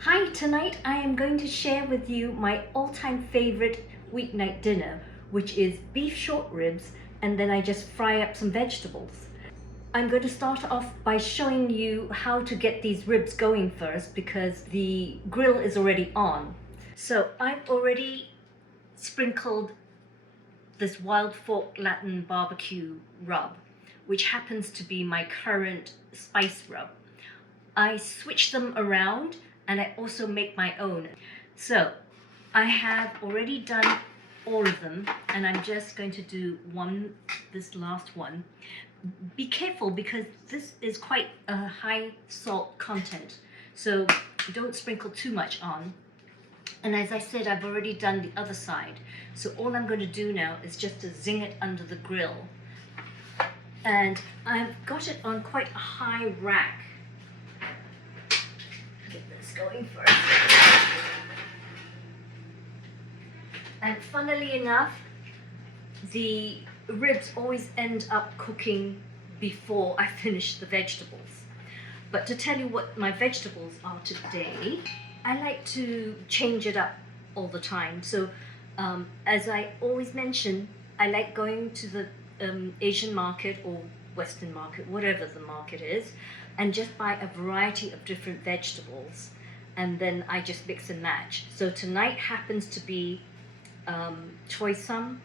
Hi, tonight I am going to share with you my all-time favorite weeknight dinner, which is beef short ribs, and then I just fry up some vegetables. I'm going to start off by showing you how to get these ribs going first because the grill is already on. So I've already sprinkled this Wild Fork Latin barbecue rub, which happens to be my current spice rub. I switch them around and I also make my own. So I have already done all of them and I'm just going to do this last one. Be careful because this is quite a high salt content, so don't sprinkle too much on. And as I said, I've already done the other side. So all I'm going to do now is just to zing it under the grill. And I've got it on quite a high rack. Get this going first. And funnily enough, the ribs always end up cooking before I finish the vegetables. But to tell you what my vegetables are today, I like to change it up all the time. So as I always mention, I like going to the Asian market or Western market, whatever the market is, and just buy a variety of different vegetables, and then I just mix and match. So tonight happens to be choy sum.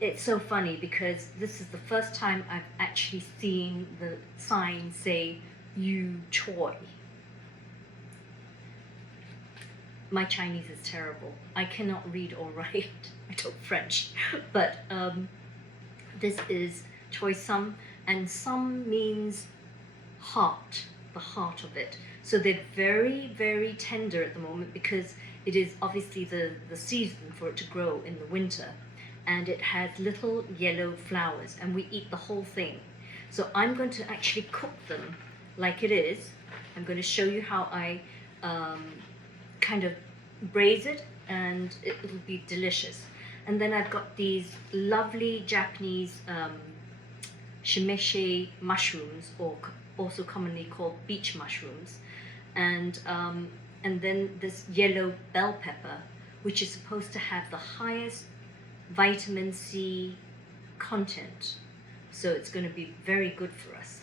It's so funny because this is the first time I've actually seen the sign say "you choy." My Chinese is terrible. I cannot read or write. I talk French, but this is choy sum, and sum means heart, the heart of it. So they're very, very tender at the moment because it is obviously the season for it to grow in the winter. And it has little yellow flowers, and we eat the whole thing. So I'm going to actually cook them like it is. I'm going to show you how I kind of braise it, and it'll be delicious. And then I've got these lovely Japanese shimeshi mushrooms, or also commonly called beach mushrooms, and then this yellow bell pepper, which is supposed to have the highest vitamin C content, so it's going to be very good for us.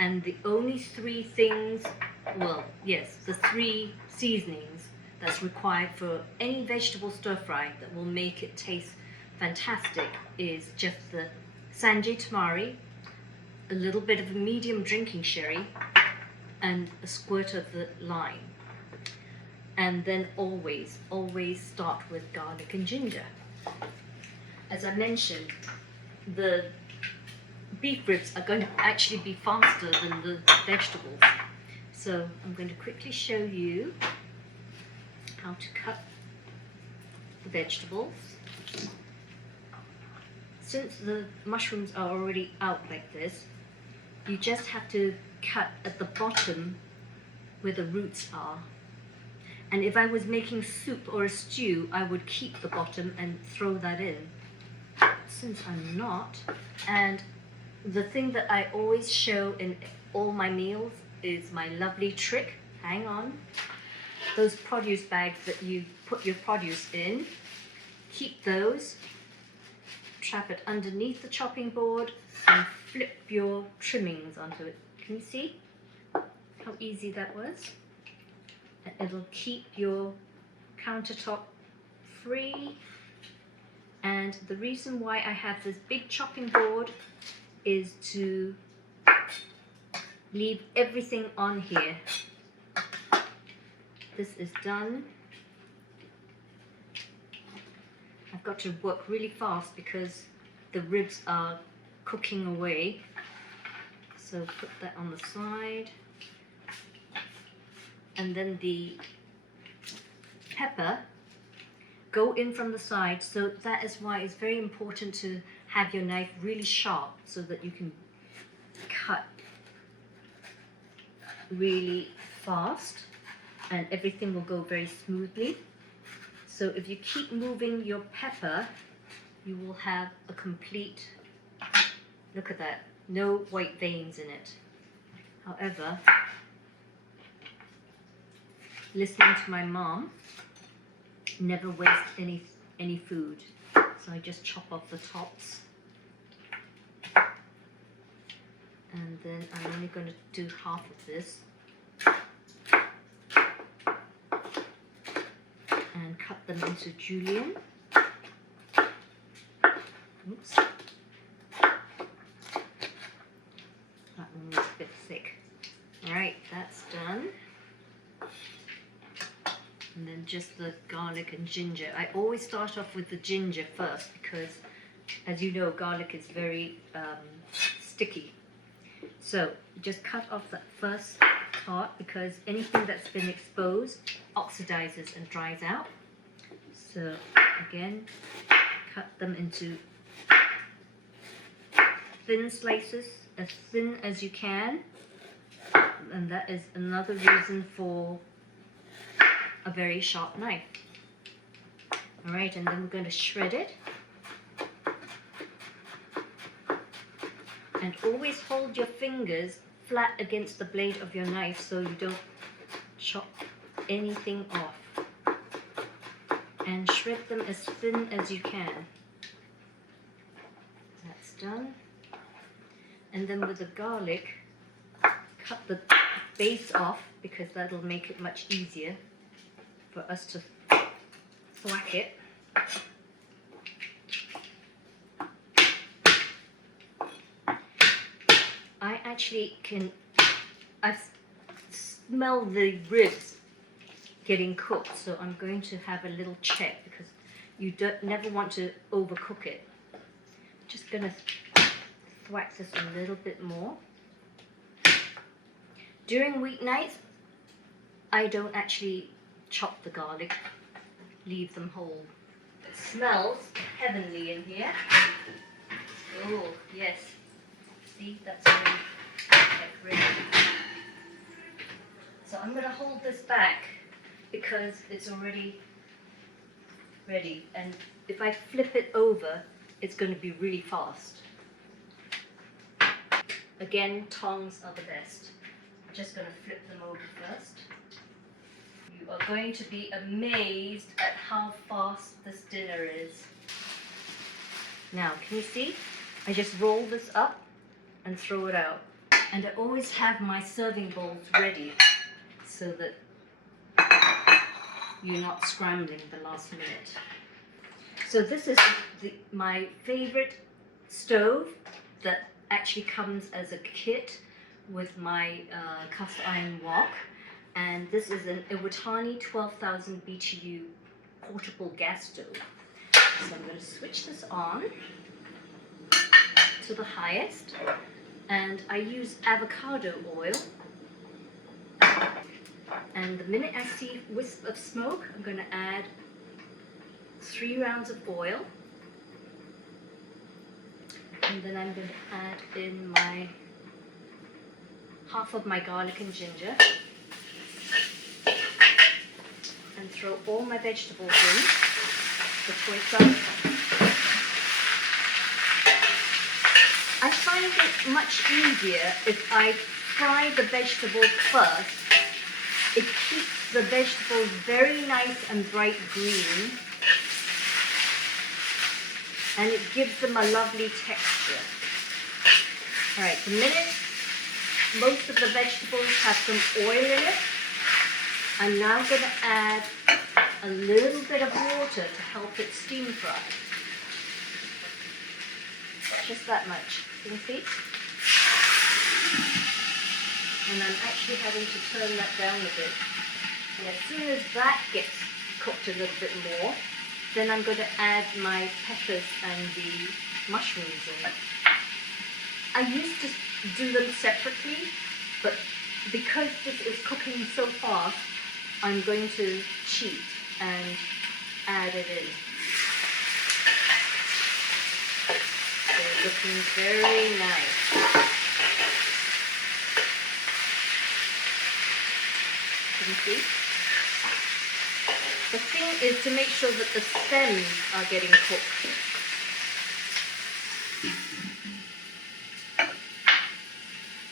And the only three things, well, yes, the three seasonings that's required for any vegetable stir fry that will make it taste fantastic is just the sanjay tamari, a little bit of a medium drinking sherry, and a squirt of the lime. And then always start with garlic and ginger. As I mentioned, the beef ribs are going to actually be faster than the vegetables. So I'm going to quickly show you how to cut the vegetables. Since the mushrooms are already out like this, you just have to cut at the bottom where the roots are. And if I was making soup or a stew, I would keep the bottom and throw that in. Since I'm not, and the thing that I always show in all my meals is my lovely trick. Hang on. Those produce bags that you put your produce in, keep those, trap it underneath the chopping board, and flip your trimmings onto it. Can you see how easy that was? And it'll keep your countertop free. And the reason why I have this big chopping board is to leave everything on here. This is done. I've got to work really fast because the ribs are cooking away. So put that on the side. And then the pepper, go in from the side. So that is why it's very important to have your knife really sharp so that you can cut really fast and everything will go very smoothly. So if you keep moving your pepper, you will have a complete, look at that, no white veins in it. However, listening to my mom, never waste any food. So I just chop off the tops. And then I'm only going to do half of this. And cut them into julienne. Oops. That one was a bit thick. Alright, that's done. And then just the garlic and ginger. I always start off with the ginger first because, as you know, garlic is very sticky. So just cut off that first part because anything that's been exposed oxidizes and dries out. So again, cut them into thin slices, as thin as you can. And that is another reason for a very sharp knife. Alright, and then we're going to shred it. And always hold your fingers flat against the blade of your knife so you don't chop anything off. And shred them as thin as you can. That's done. And then with the garlic, cut the base off because that'll make it much easier for us to thwack it. I smell the ribs getting cooked, so I'm going to have a little check because you never want to overcook it. Just going to thwack this a little bit more. During weeknights, I don't actually chop the garlic, leave them whole. It smells heavenly in here. Oh, yes. See, that's already ready. So I'm going to hold this back because it's already ready. And if I flip it over, it's going to be really fast. Again, tongs are the best. I'm just going to flip them over first. You are going to be amazed at how fast this dinner is. Now, can you see? I just roll this up and throw it out. And I always have my serving bowls ready so that you're not scrambling the last minute. So this is my favorite stove that actually comes as a kit with my cast iron wok. And this is an Iwatani 12,000 BTU portable gas stove. So I'm going to switch this on to the highest. And I use avocado oil. And the minute I see a wisp of smoke, I'm going to add 3 rounds of oil. And then I'm going to add in my half of my garlic and ginger. And throw all my vegetables in. The choy sauce. I find it much easier if I fry the vegetables first. It keeps the vegetables very nice and bright green. And it gives them a lovely texture. Alright, the minute most of the vegetables have some oil in it, I'm now going to add a little bit of water to help it steam fry. Just that much. Can you see? And I'm actually having to turn that down a bit. And as soon as that gets cooked a little bit more, then I'm going to add my peppers and the mushrooms in. I used to do them separately, but because this is cooking so fast, I'm going to cheat and add it in. They're looking very nice. Can you see? The thing is to make sure that the stems are getting cooked.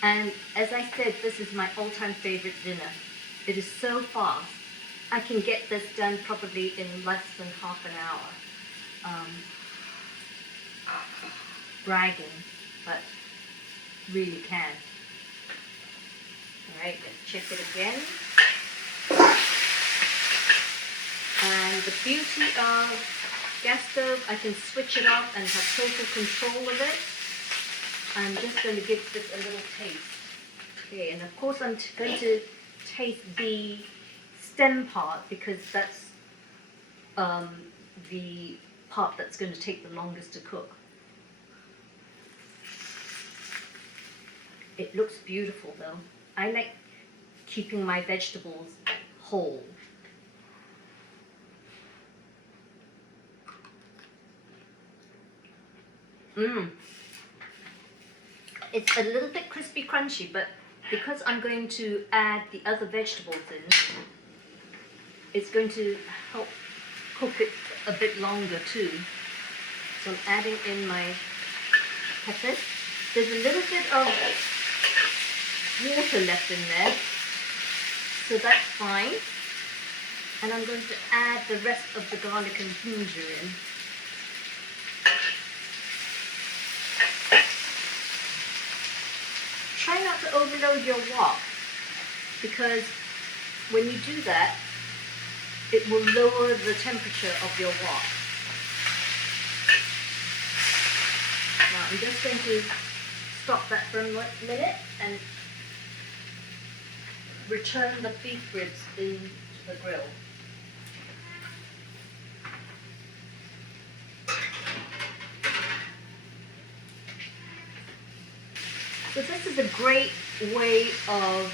And as I said, this is my all-time favorite dinner. It is so fast. I can get this done probably in less than half an hour. Bragging, but really can. Alright, let's check it again. And the beauty of gas stove, I can switch it off and have total control of it. I'm just going to give this a little taste. Okay, and of course I'm going to taste the stem part because that's the part that's going to take the longest to cook. It looks beautiful though. I like keeping my vegetables whole. It's a little bit crispy crunchy, but because I'm going to add the other vegetables in, it's going to help cook it a bit longer too. So I'm adding in my peppers. There's a little bit of water left in there, so that's fine. And I'm going to add the rest of the garlic and ginger in. Try not to overload your wok, because when you do that, it will lower the temperature of your wok. Now I'm just going to stop that for a minute and return the beef ribs into the grill. So this is a great way of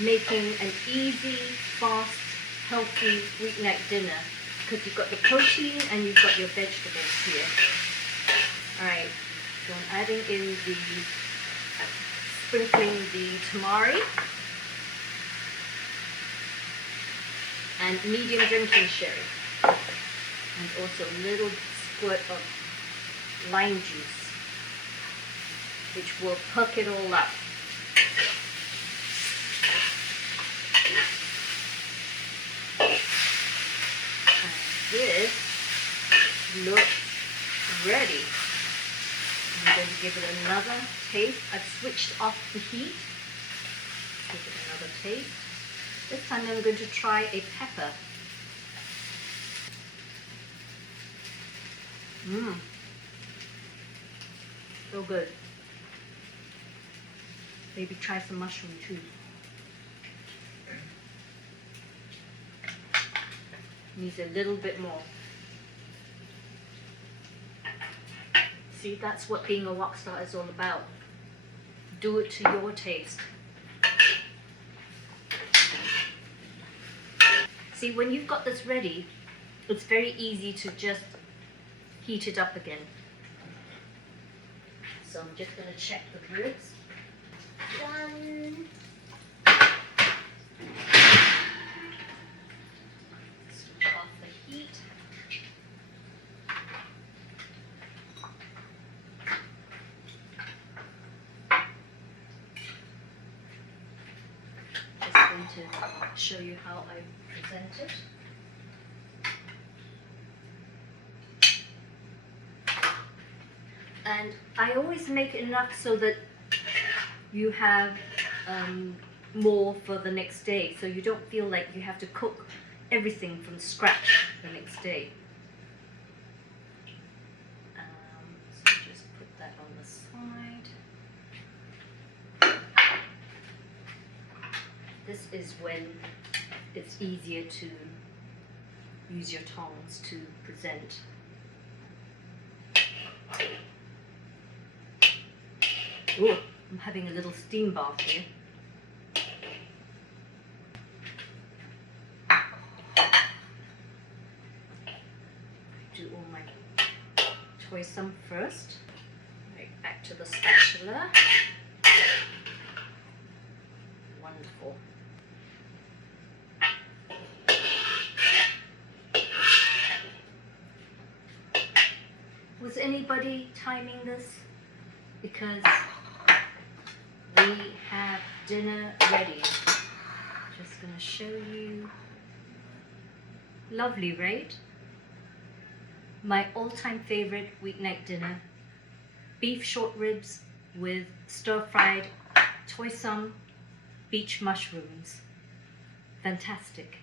making an easy, fast, healthy weeknight dinner, because you've got the protein and you've got your vegetables here. Alright, so I'm adding in sprinkling the tamari and medium drinking sherry, and also a little squirt of lime juice, which will perk it all up. And this looks ready. I'm going to give it another taste. I've switched off the heat. Give it another taste. This time I'm going to try a pepper. So good. Maybe try some mushroom too. Needs a little bit more. See, that's what being a wok star is all about. Do it to your taste. See, when you've got this ready, it's very easy to just heat it up again. So I'm just going to check the ribs. Done. Switch off the heat. Just going to show you how I present it. And I always make enough so that you have more for the next day, so you don't feel like you have to cook everything from scratch the next day. So just put that on the side. This is when it's easier to use your tongs to present. Ooh, I'm having a little steam bath here. Do all my choy some first. Right, back to the spatula. Wonderful. Was anybody timing this? Because we have dinner ready. Just going to show you. Lovely, right? My all-time favorite weeknight dinner. Beef short ribs with stir-fried choy beach mushrooms. Fantastic.